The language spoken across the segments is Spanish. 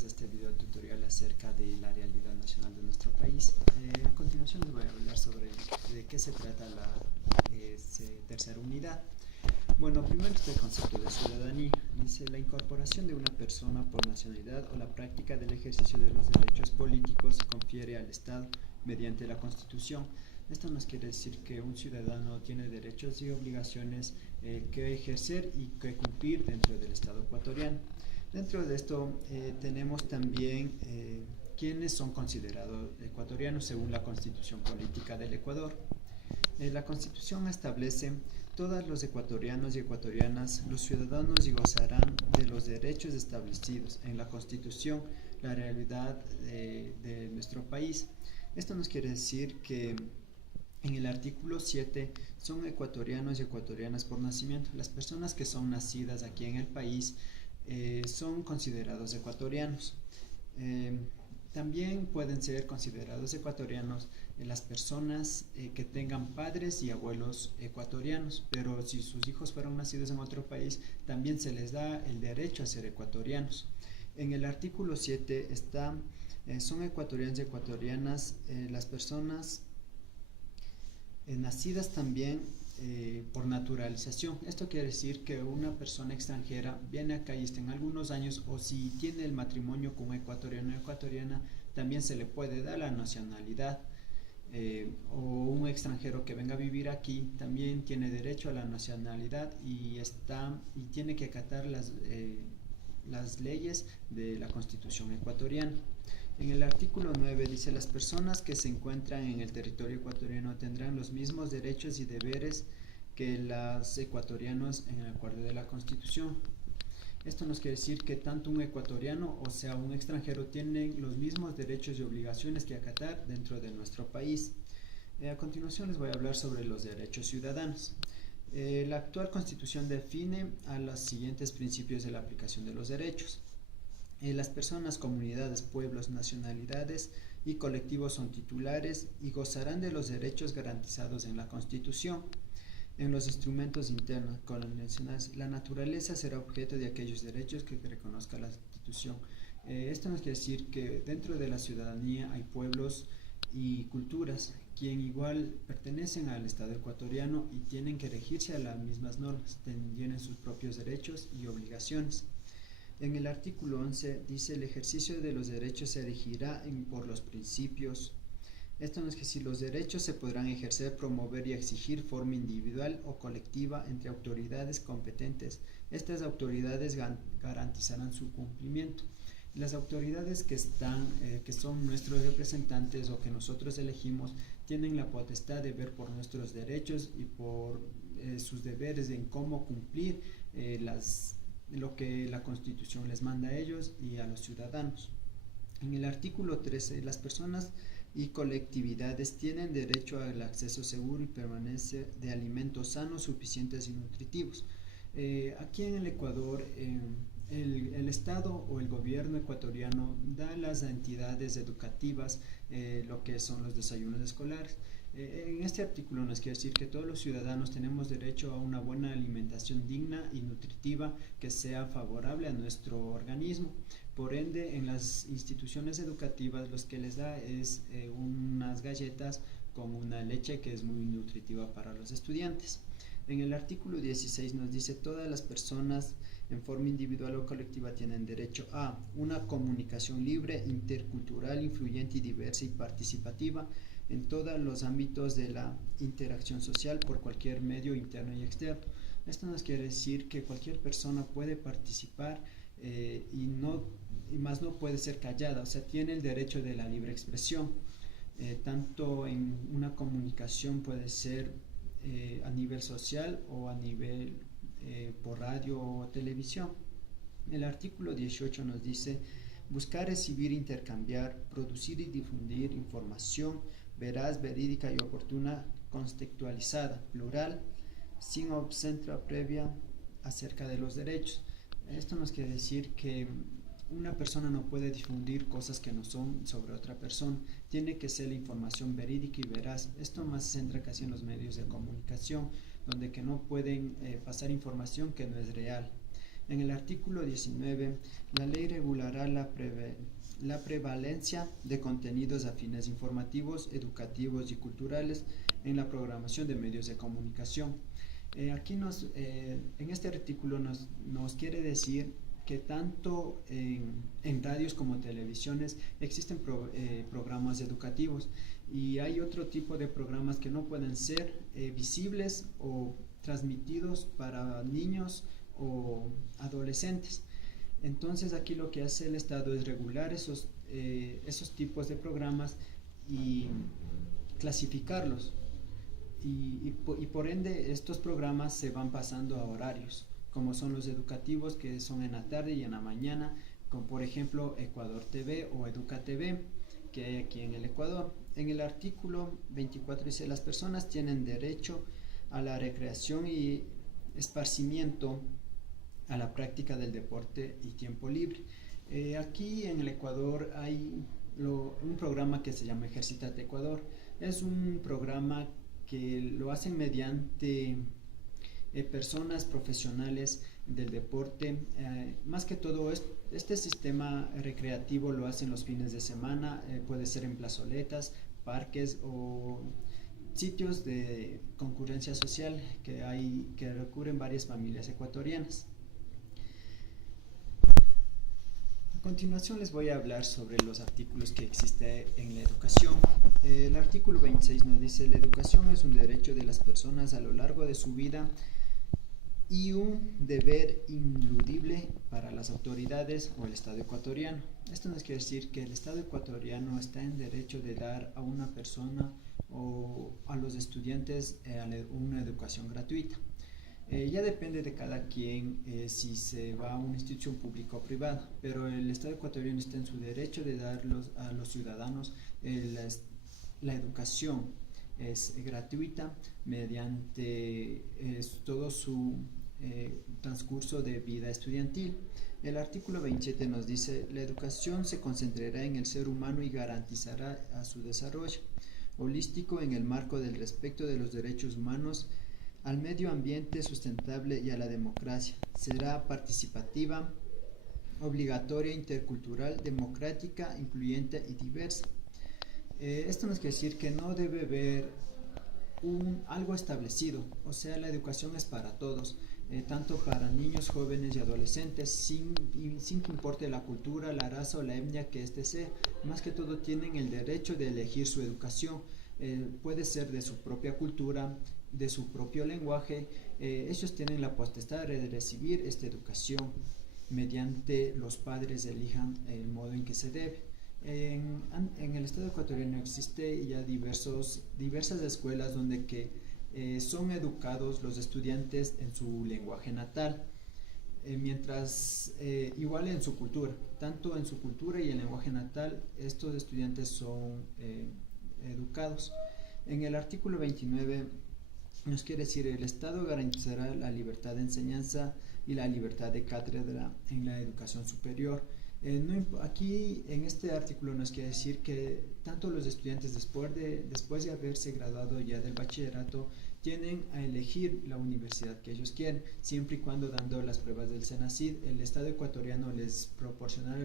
de este video tutorial acerca de la realidad nacional de nuestro país. A continuación les voy a hablar sobre de qué se trata la tercera unidad. Bueno, primero está el concepto de ciudadanía. Dice la incorporación de una persona por nacionalidad o la práctica del ejercicio de los derechos políticos confiere al Estado mediante la Constitución. Esto nos quiere decir que un ciudadano tiene derechos y obligaciones que ejercer y que cumplir dentro del Estado ecuatoriano. Dentro de esto tenemos también quienes son considerados ecuatorianos según la Constitución Política del Ecuador. La Constitución establece todos los ecuatorianos y ecuatorianas, los ciudadanos y gozarán de los derechos establecidos en la Constitución, la realidad de nuestro país. Esto nos quiere decir que en el artículo 7 son ecuatorianos y ecuatorianas por nacimiento. Las personas que son nacidas aquí en el país son considerados ecuatorianos. También pueden ser considerados ecuatorianos las personas que tengan padres y abuelos ecuatorianos, pero si sus hijos fueron nacidos en otro país, también se les da el derecho a ser ecuatorianos. En el artículo 7 está, son ecuatorianos y ecuatorianas las personas nacidas también por naturalización. Esto quiere decir que una persona extranjera viene acá y está en algunos años, o si tiene el matrimonio con un ecuatoriano o ecuatoriana, también se le puede dar la nacionalidad. O un extranjero que venga a vivir aquí también tiene derecho a la nacionalidad y tiene que acatar las leyes de la Constitución ecuatoriana. En el artículo 9 dice: las personas que se encuentran en el territorio ecuatoriano tendrán los mismos derechos y deberes que los ecuatorianos en el acuerdo de la Constitución. Esto nos quiere decir que tanto un ecuatoriano, o sea un extranjero, tienen los mismos derechos y obligaciones que acatar dentro de nuestro país. A continuación les voy a hablar sobre los derechos ciudadanos. La actual Constitución define a los siguientes principios de la aplicación de los derechos. Las personas, comunidades, pueblos, nacionalidades y colectivos son titulares y gozarán de los derechos garantizados en la Constitución. En los instrumentos internos convencionales, la naturaleza será objeto de aquellos derechos que reconozca la Constitución. Esto nos quiere decir que dentro de la ciudadanía hay pueblos y culturas quien igual pertenecen al Estado ecuatoriano y tienen que regirse a las mismas normas, tienen sus propios derechos y obligaciones. En el artículo 11 dice: el ejercicio de los derechos se regirá por los principios. Esto no es que si los derechos se podrán ejercer, promover y exigir forma individual o colectiva entre autoridades competentes. Estas autoridades garantizarán su cumplimiento. Las autoridades que son nuestros representantes o que nosotros elegimos, tienen la potestad de ver por nuestros derechos y por sus deberes en cómo cumplir lo que la Constitución les manda a ellos y a los ciudadanos. En el artículo 13, las personas y colectividades tienen derecho al acceso seguro y permanencia de alimentos sanos, suficientes y nutritivos. Aquí en el Ecuador, el Estado o el gobierno ecuatoriano da a las entidades educativas lo que son los desayunos escolares. En este artículo nos quiere decir que todos los ciudadanos tenemos derecho a una buena alimentación digna y nutritiva que sea favorable a nuestro organismo. Por ende, en las instituciones educativas los que les da es unas galletas con una leche que es muy nutritiva para los estudiantes. En el artículo 16 nos dice: todas las personas en forma individual o colectiva tienen derecho a una comunicación libre, intercultural, influyente y diversa y participativa en todos los ámbitos de la interacción social por cualquier medio interno y externo. Esto nos quiere decir que cualquier persona puede participar y más no puede ser callada, o sea, tiene el derecho de la libre expresión. Tanto en una comunicación puede ser a nivel social o a nivel por radio o televisión. El artículo 18 nos dice: buscar, recibir, intercambiar, producir y difundir información veraz, verídica y oportuna, contextualizada, plural, sin objeción previa acerca de los derechos. Esto nos quiere decir que una persona no puede difundir cosas que no son sobre otra persona, tiene que ser la información verídica y veraz. Esto más se centra casi en los medios de comunicación, donde que no pueden pasar información que no es real. En el artículo 19, la ley regulará la prevalencia de contenidos afines informativos, educativos y culturales en la programación de medios de comunicación. En este artículo nos quiere decir que tanto en radios como televisiones existen programas educativos, y hay otro tipo de programas que no pueden ser visibles o transmitidos para niños o adolescentes. Entonces aquí lo que hace el Estado es regular esos tipos de programas y clasificarlos, y por ende estos programas se van pasando a horarios, como son los educativos, que son en la tarde y en la mañana, como por ejemplo Ecuador TV o Educa TV, que hay aquí en el Ecuador. En el artículo 24 dice: las personas tienen derecho a la recreación y esparcimiento, a la práctica del deporte y tiempo libre. Aquí en el Ecuador hay un programa que se llama Ejercítate Ecuador. Es un programa que lo hacen mediante personas profesionales del deporte. Más que todo, este sistema recreativo lo hacen los fines de semana, puede ser en plazoletas, parques o sitios de concurrencia social que recurren varias familias ecuatorianas. A continuación les voy a hablar sobre los artículos que existen en la educación. El artículo 26 nos dice: la educación es un derecho de las personas a lo largo de su vida y un deber ineludible para las autoridades o el Estado ecuatoriano. Esto nos quiere decir que el Estado ecuatoriano está en derecho de dar a una persona o a los estudiantes una educación gratuita. Ya depende de cada quien si se va a una institución pública o privada, pero el Estado ecuatoriano está en su derecho de dar a los ciudadanos la educación. Es gratuita mediante todo su transcurso de vida estudiantil. El artículo 27 nos dice: la educación se concentrará en el ser humano y garantizará a su desarrollo holístico en el marco del respeto de los derechos humanos, al medio ambiente sustentable y a la democracia. Será participativa, obligatoria, intercultural, democrática, incluyente y diversa. Esto nos quiere decir que no debe haber algo establecido, o sea, la educación es para todos, tanto para niños, jóvenes y adolescentes, sin que importe la cultura, la raza o la etnia que éste sea. Más que todo tienen el derecho de elegir su educación, puede ser de su propia cultura, de su propio lenguaje. Ellos tienen la potestad de recibir esta educación mediante los padres elijan el modo en que se debe. En el Estado ecuatoriano existe ya diversas escuelas donde son educados los estudiantes en su lenguaje natal, mientras igual en su cultura, tanto en su cultura y en el lenguaje natal, estos estudiantes son educados. En el artículo 29 nos quiere decir: el Estado garantizará la libertad de enseñanza y la libertad de cátedra en la educación superior. Aquí en este artículo nos quiere decir que tanto los estudiantes después de haberse graduado ya del bachillerato tienen a elegir la universidad que ellos quieren, siempre y cuando dando las pruebas del SENACID. El Estado ecuatoriano les proporcionará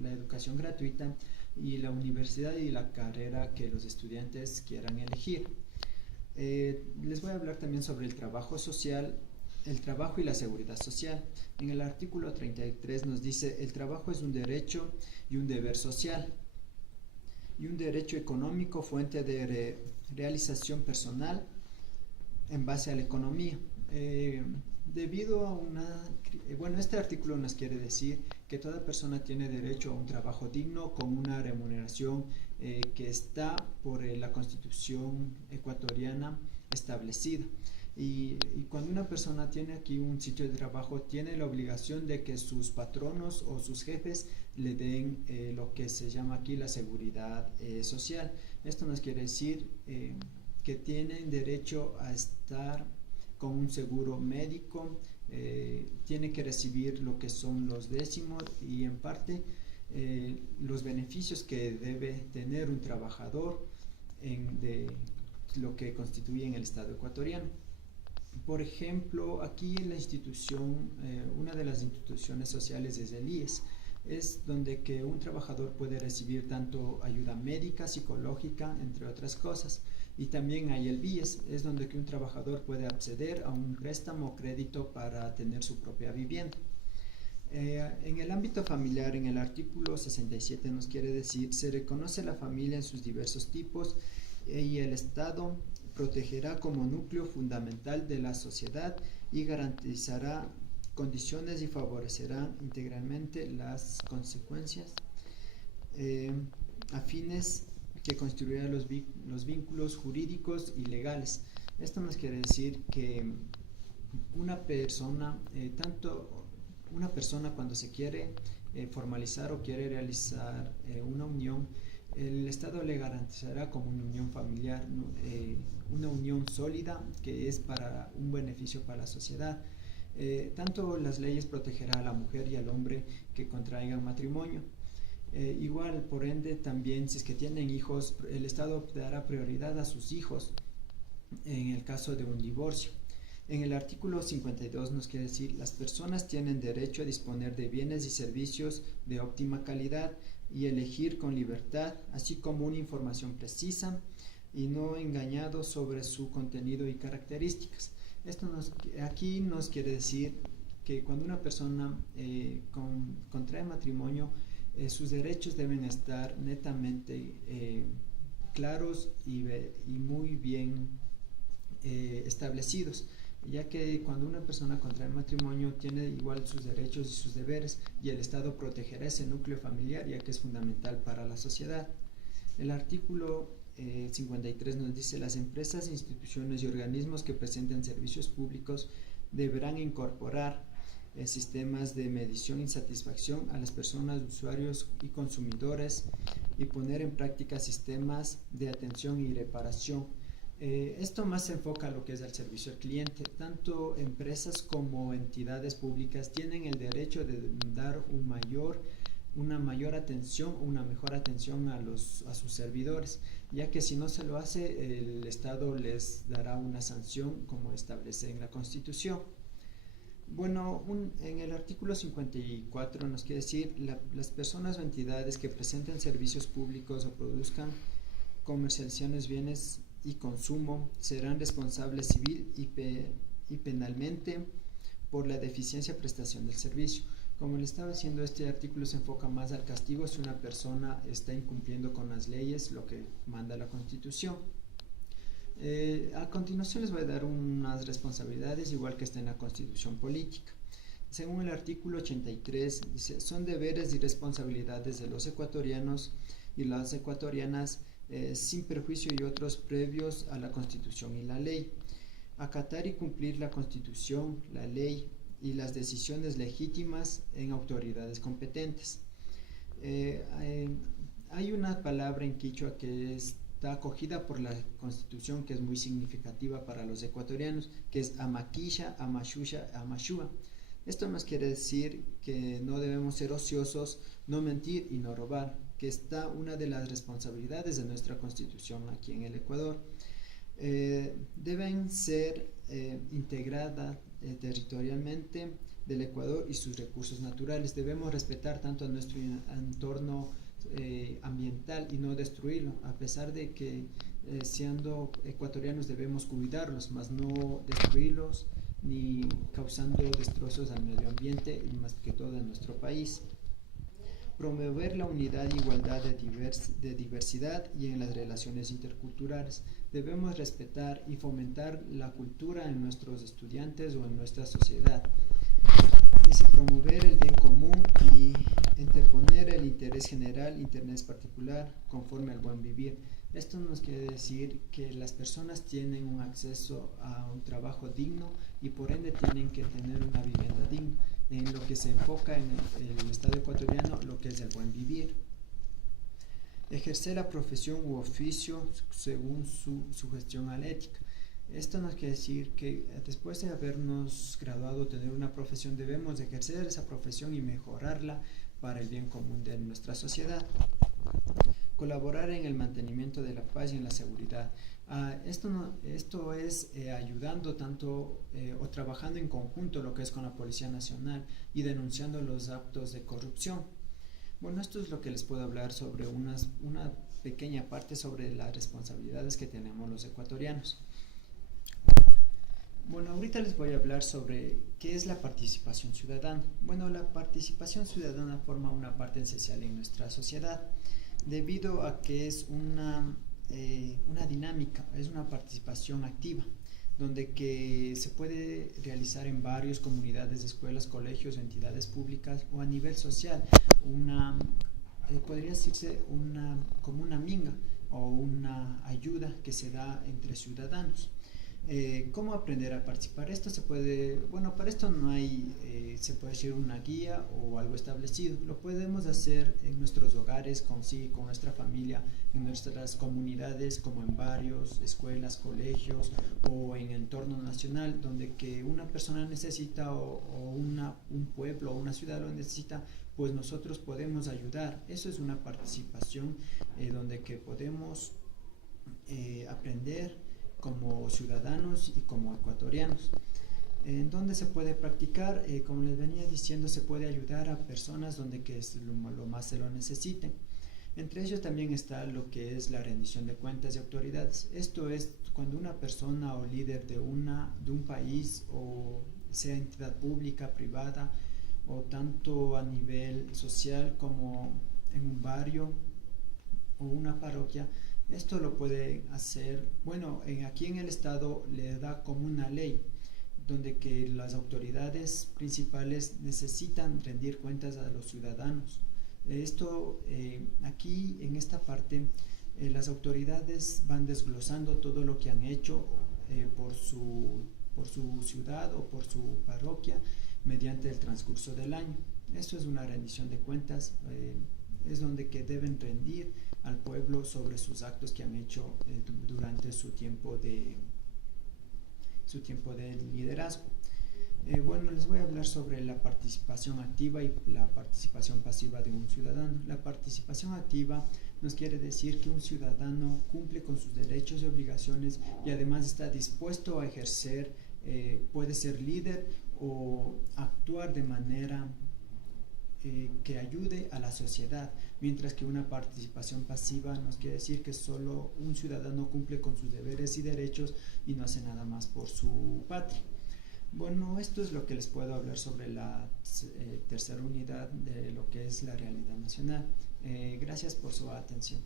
la educación gratuita y la universidad y la carrera que los estudiantes quieran elegir. Les voy a hablar también sobre el trabajo social, el trabajo y la seguridad social. En el artículo 33 nos dice: el trabajo es un derecho y un deber social y un derecho económico, fuente de realización personal en base a la economía. Debido a este artículo nos quiere decir que toda persona tiene derecho a un trabajo digno con una remuneración que está por la Constitución ecuatoriana establecida. Y cuando una persona tiene aquí un sitio de trabajo, tiene la obligación de que sus patronos o sus jefes le den lo que se llama aquí la seguridad social. Esto nos quiere decir que tienen derecho a estar con un seguro médico, tiene que recibir lo que son los décimos y en parte los beneficios que debe tener un trabajador de lo que constituye en el Estado ecuatoriano. Por ejemplo, aquí en la institución, una de las instituciones sociales es el IES, es donde que un trabajador puede recibir tanto ayuda médica, psicológica, entre otras cosas. Y también hay el BIES, es donde que un trabajador puede acceder a un préstamo o crédito para tener su propia vivienda. En el ámbito familiar, en el artículo 67 nos quiere decir, se reconoce la familia en sus diversos tipos y el Estado protegerá como núcleo fundamental de la sociedad y garantizará condiciones y favorecerá integralmente las consecuencias afines que construirán los vínculos jurídicos y legales. Esto nos quiere decir que una persona, una persona cuando se quiere formalizar o quiere realizar una unión, el Estado le garantizará como una unión familiar, ¿no? Una unión sólida que es para un beneficio para la sociedad. Tanto las leyes protegerán a la mujer y al hombre que contraigan matrimonio. Igual, por ende, también si es que tienen hijos, el Estado dará prioridad a sus hijos en el caso de un divorcio. En el artículo 52 nos quiere decir, las personas tienen derecho a disponer de bienes y servicios de óptima calidad y elegir con libertad, así como una información precisa y no engañado sobre su contenido y características. Aquí nos quiere decir que cuando una persona contrae matrimonio, sus derechos deben estar netamente claros y muy bien establecidos, ya que cuando una persona contrae matrimonio tiene igual sus derechos y sus deberes, y el Estado protegerá ese núcleo familiar, ya que es fundamental para la sociedad. El artículo 53 nos dice, las empresas, instituciones y organismos que presenten servicios públicos deberán incorporar sistemas de medición y satisfacción a las personas, usuarios y consumidores, y poner en práctica sistemas de atención y reparación. Esto más se enfoca a lo que es el servicio al cliente. Tanto empresas como entidades públicas tienen el derecho de dar una mayor atención, una mejor atención a sus servidores, ya que si no se lo hace, el Estado les dará una sanción como establece en la Constitución. Bueno, en el artículo 54 nos quiere decir, las personas o entidades que presenten servicios públicos o produzcan comercializaciones bienes y consumo serán responsables civil y penalmente por la deficiencia de prestación del servicio. Como le estaba diciendo, este artículo se enfoca más al castigo si una persona está incumpliendo con las leyes, lo que manda la Constitución. A continuación les voy a dar unas responsabilidades igual que está en la Constitución política. Según el artículo 83, dice, son deberes y responsabilidades de los ecuatorianos y las ecuatorianas sin perjuicio y otros previos a la Constitución y la ley. Acatar y cumplir la Constitución, la ley y las decisiones legítimas en autoridades competentes. Hay una palabra en quichua que está acogida por la Constitución, que es muy significativa para los ecuatorianos, que es amaquilla, amashusha, amashua. Esto nos quiere decir que no debemos ser ociosos, no mentir y no robar, que está una de las responsabilidades de nuestra Constitución aquí en el Ecuador. Deben ser integradas territorialmente del Ecuador y sus recursos naturales. Debemos respetar tanto a nuestro entorno ambiental y no destruirlo, a pesar de que siendo ecuatorianos debemos cuidarlos, más no destruirlos ni causando destrozos al medio ambiente y más que todo en nuestro país. Promover la unidad e igualdad de diversidad y en las relaciones interculturales. Debemos respetar y fomentar la cultura en nuestros estudiantes o en nuestra sociedad. Dice promover el bien común y interponer el interés general, interés particular, conforme al buen vivir. Esto nos quiere decir que las personas tienen un acceso a un trabajo digno y por ende tienen que tener una vivienda digna, en lo que se enfoca en el Estado ecuatoriano, lo que es el buen vivir. Ejercer la profesión u oficio según su gestión a la ética. Esto nos quiere decir que después de habernos graduado, tener una profesión, debemos ejercer esa profesión y mejorarla para el bien común de nuestra sociedad. colaborar en el mantenimiento de la paz y en la seguridad. Esto es ayudando tanto o trabajando en conjunto lo que es con la Policía Nacional y denunciando los actos de corrupción. Bueno, esto es lo que les puedo hablar sobre una pequeña parte sobre las responsabilidades que tenemos los ecuatorianos. Bueno, ahorita les voy a hablar sobre qué es la participación ciudadana. Bueno, la participación ciudadana forma una parte esencial en nuestra sociedad, debido a que es una dinámica, es una participación activa, donde que se puede realizar en varias comunidades, escuelas, colegios, entidades públicas o a nivel social. Podría decirse como una minga o una ayuda que se da entre ciudadanos. ¿Cómo aprender a participar? Para esto no hay, se puede decir una guía o algo establecido. Lo podemos hacer en nuestros hogares, con nuestra familia, en nuestras comunidades, como en barrios, escuelas, colegios o en entorno nacional, donde que una persona necesita un pueblo o una ciudad lo necesita, pues nosotros podemos ayudar. Eso es una participación donde que podemos aprender como ciudadanos y como ecuatorianos. ¿En dónde se puede practicar? Como les venía diciendo, se puede ayudar a personas donde que lo más se lo necesiten. Entre ellos también está lo que es la rendición de cuentas de autoridades. Esto es cuando una persona o líder de un país, o sea entidad pública, privada, o tanto a nivel social como en un barrio o una parroquia, esto lo puede hacer, aquí en el estado le da como una ley, donde que las autoridades principales necesitan rendir cuentas a los ciudadanos. Aquí en esta parte, las autoridades van desglosando todo lo que han hecho por su ciudad o por su parroquia mediante el transcurso del año. Esto es una rendición de cuentas, es donde que deben rendir al pueblo sobre sus actos que han hecho durante su tiempo de liderazgo. Les voy a hablar sobre la participación activa y la participación pasiva de un ciudadano. La participación activa nos quiere decir que un ciudadano cumple con sus derechos y obligaciones y además está dispuesto a ejercer, puede ser líder o actuar de manera que ayude a la sociedad, mientras que una participación pasiva nos quiere decir que solo un ciudadano cumple con sus deberes y derechos y no hace nada más por su patria. Bueno, esto es lo que les puedo hablar sobre la tercera unidad de lo que es la realidad nacional. Gracias por su atención.